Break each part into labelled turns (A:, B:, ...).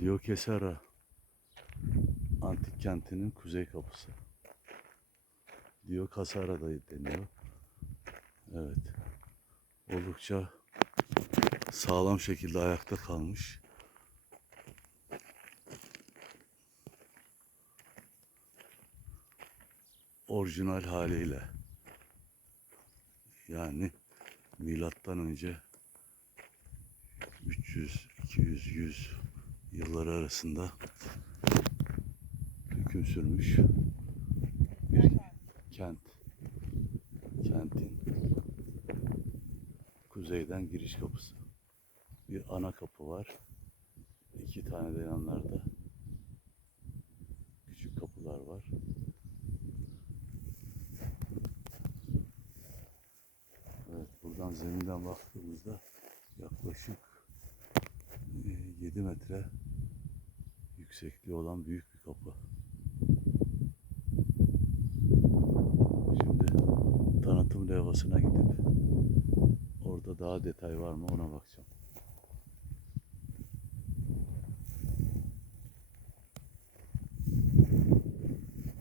A: Diokesara antik kentinin kuzey kapısı. Diokasara da deniyor. Evet. Oldukça sağlam şekilde ayakta kalmış. Orijinal haliyle. Yani milattan önce 300, 200, 100 yılları arasında hüküm sürmüş bir kent. Kentin kuzeyden giriş kapısı. Bir ana kapı var. İki tane de yanlarda küçük kapılar var. Evet, buradan zeminden baktığımızda yaklaşık 7 metre yüksekliği olan büyük bir kapı. Şimdi tanıtım levhasına gidip orada daha detay var mı ona bakacağım.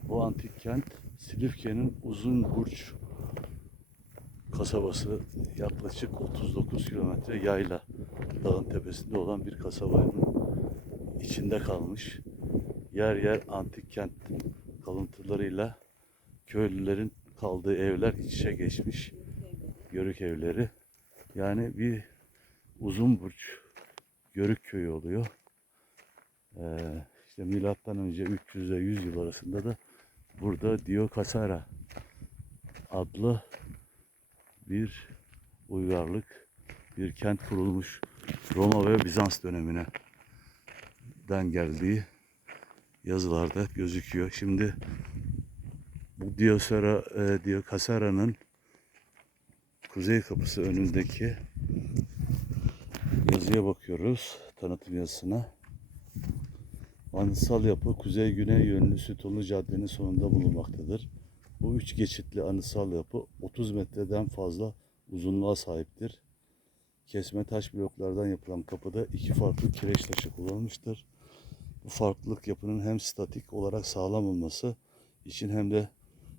A: Bu antik kent Silifke'nin Uzunburç kasabası yaklaşık 39 kilometre yayla dağın tepesinde olan bir kasabanın içinde kalmış. Yer yer antik kent kalıntılarıyla köylülerin kaldığı evler iç içe geçmiş. Yörük evleri. Yani bir Uzunburç Yörük köyü oluyor. Ee, işte milattan önce 300 ile 100 yıl arasında da burada Diokasara adlı bir uygarlık, bir kent kurulmuş Roma ve Bizans dönemine den geldiği yazılarda gözüküyor. Şimdi bu Diosara, e, Diokasara'nın kuzey kapısı önündeki yazıya bakıyoruz. Tanıtım yazısına. Anıtsal yapı kuzey-güney yönlü sütunlu caddenin sonunda bulunmaktadır. Bu üç geçitli anıtsal yapı 30 metreden fazla uzunluğa sahiptir. Kesme taş bloklardan yapılan kapıda iki farklı kireç taşı kullanılmıştır. Bu farklılık yapının hem statik olarak sağlam olması için hem de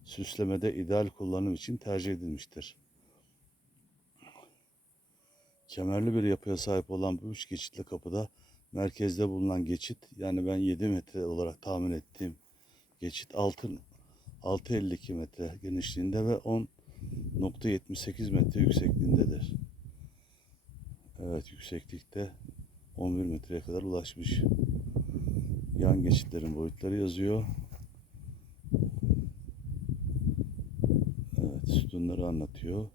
A: süslemede ideal kullanım için tercih edilmiştir. Kemerli bir yapıya sahip olan bu üç geçitli kapıda merkezde bulunan geçit yani ben 7 metre olarak tahmin ettiğim geçit altın 6.52 metre genişliğinde ve 10.78 metre yüksekliğindedir. Evet yükseklikte 11 metreye kadar ulaşmış. Yan geçitlerin boyutları yazıyor. Evet sütunları anlatıyor.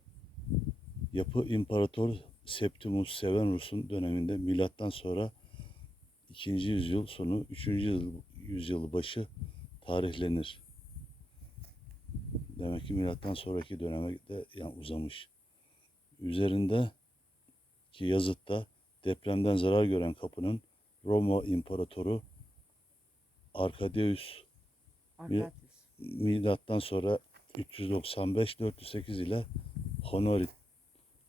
A: Yapı İmparator Septimus Severus'un döneminde milattan sonra 2. yüzyıl sonu 3. yüzyıl, başı tarihlenir. Demek ki milattan sonraki döneme de yani uzamış. Üzerinde ki yazıtta depremden zarar gören kapının Roma İmparatoru Arkadius
B: Arkadius.
A: milattan sonra 395-408 ile Honori,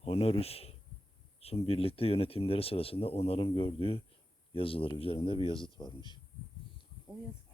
A: Honorus'un birlikte yönetimleri sırasında onarım gördüğü yazıları üzerinde bir yazıt varmış.
B: O yazıt